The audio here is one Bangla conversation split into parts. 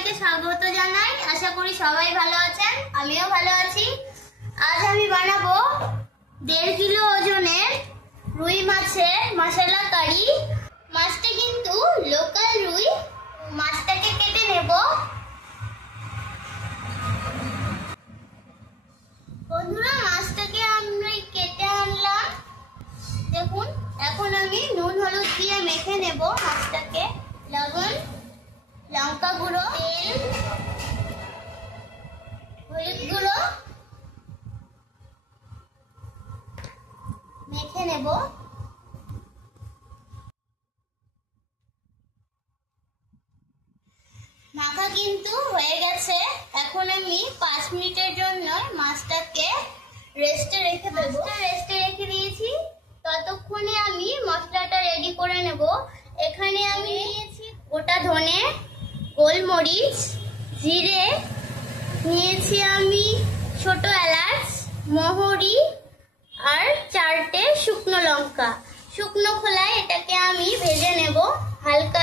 সবাইকে স্বাগত জানাই। আশা করি সবাই ভালো আছেন, আমিও ভালো আছি। আজ আমি বানাবো 1.5 কিলো ওজনের রুই মাছের মশলা কারি। মাছটা কিন্তু লোকাল রুই। মাছটাকে কেটে নেব। বন্ধুরা, মাছটাকে আমি কেটে আনলাম। দেখুন, এখন আমি নুন হলুদ দিয়ে মেখে নেব মাছটাকে। লবণ, লঙ্কা গুঁড়ো, তেল, হলুদ গুঁড়ো মেখে নেব। মাখা কিন্তু হয়ে গেছে। এখন আমি 5 মিনিটের জন্য মাছটাকে রেস্টে রেখে দেব। রেস্টে রেখে দিয়েছি। ততক্ষণে আমি মশলাটা রেডি করে নেব। এখানে আমি নিয়েছি গোটা ধনে, গোলমরিচ, জিরে, নিয়েছি আমি ছোট এলাচ, মহরি আর 4টে শুকনো লঙ্কা। শুকনো খোলায় এটাকে আমি ভেজে নেব হালকা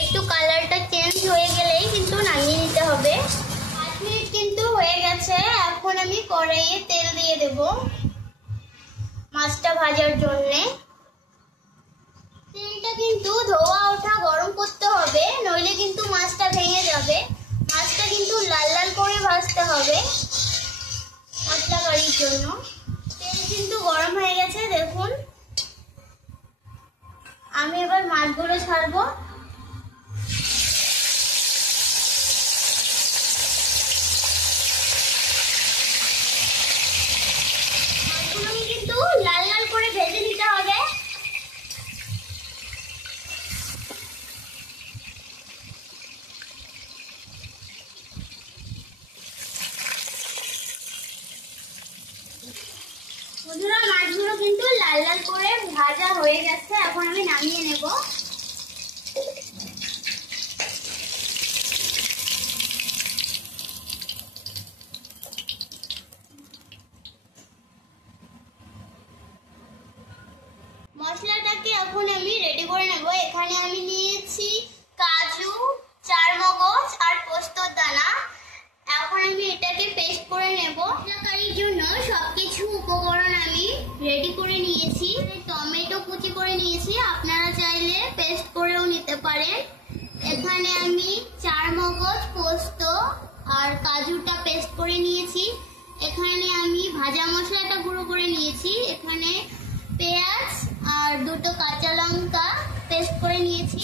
একটু কালারটা চেঞ্জ হয়ে গেলেই কিন্তু নামিয়ে নিতে হবে। 5 মিনিট কিন্তু হয়ে গেছে। এখন আমি কড়াইয়ে তেল দিয়ে দেব মাছটা ভাজার জন্যে। তেলটা কিন্তু ধোয়া ওঠা গরম করতে হবে, নইলে কিন্তু মাছটা ভেঙে যাবে। মাছটা কিন্তু লাল লাল করে ভাজতে হবে মশলা কারির জন্য। তেল কিন্তু গরম হয়ে গেছে। দেখুন, আমি এবার মাছগুলো ছাড়বো। মাছগুলোকে কিন্তু লাল লাল করে ভেজে নিতে হবে। বন্ধুরা, মাছগুলো কিন্তু লাল লাল করে ভাজা হয়ে গেছে। এখন আমি নামিয়ে নেব। মশলাটাকে এখন আমি রেডি করে নেব। এখানে আমি নিয়েছি কাজু, 4 মগজ আর পোস্তর দানা। এখন আমি এটাকে পেস্ট করে নেব। তরকারির জন্য সবকিছু উপকরণ আমি রেডি করে নিয়েছি। টমেটো কুচি করে নিয়েছি, আপনারা চাইলে পেস্ট করেও নিতে পারেন। এখানে আমি 4 মগজ, পোস্ত আর কাজুটা পেস্ট করে নিয়েছি। এখানে আমি ভাজা মশলাটা গুঁড়ো করে নিয়েছি। এখানে পেঁয়াজ আর 2টো কাঁচা লঙ্কা পেস্ট করে নিয়েছি।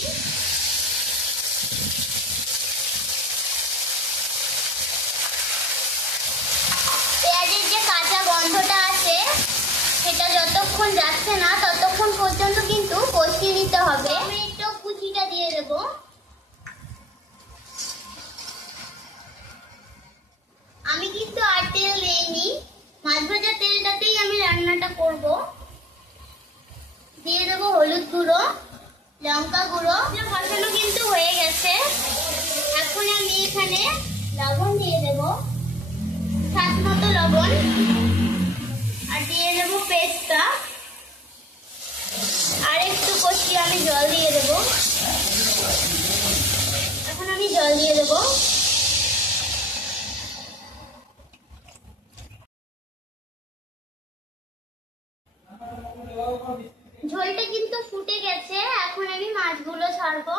পেঁয়াজের যে কাঁচা গন্ধটা আছে সেটা যতক্ষণ যাচ্ছে না ততক্ষণ পর্যন্ত কিন্তু কষিয়ে নিতে হবে। আমি একটু কুচিটা দিয়ে দেব। আমি কিন্তু আর তেল দিইনি, মাছ ভাজা তেলটাতেই আমি রান্নাটা করব। দিয়ে দেবো হলুদ গুঁড়ো, লঙ্কা গুঁড়ো। কষানো কিন্তু হয়ে গেছে। এখন আমি এখানে লবণ দিয়ে দেব, স্বাদ মতো লবণ, আর দিয়ে দেবো পেস্টটা। আর একটু কষিয়ে আমি জল দিয়ে দেব। এখন আমি জল দিয়ে দেব। ঝোলটা কিন্তু ফুটে গেছে। এখন আমি মাছগুলো ছাড়বো।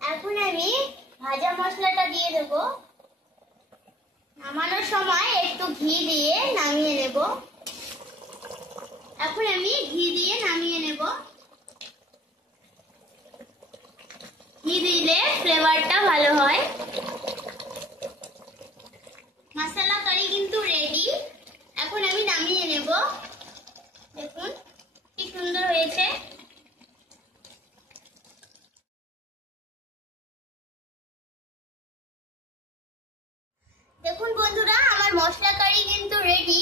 এখন আমি ভাজা মশলাটা দিয়ে দেব। নামানোর সময় একটু ঘি দিয়ে নামিয়ে নেব। এখন আমি ঘি দিয়ে নামিয়ে নেব। ঘি দিলে ফ্লেভারটা ভালো হয়। মশলা কারি কিন্তু রেডি। এখন আমি নামিয়ে নেব। দেখুন কি সুন্দর হয়েছে। দেখুন বন্ধুরা, আমার মশলা কারি কিন্তু রেডি।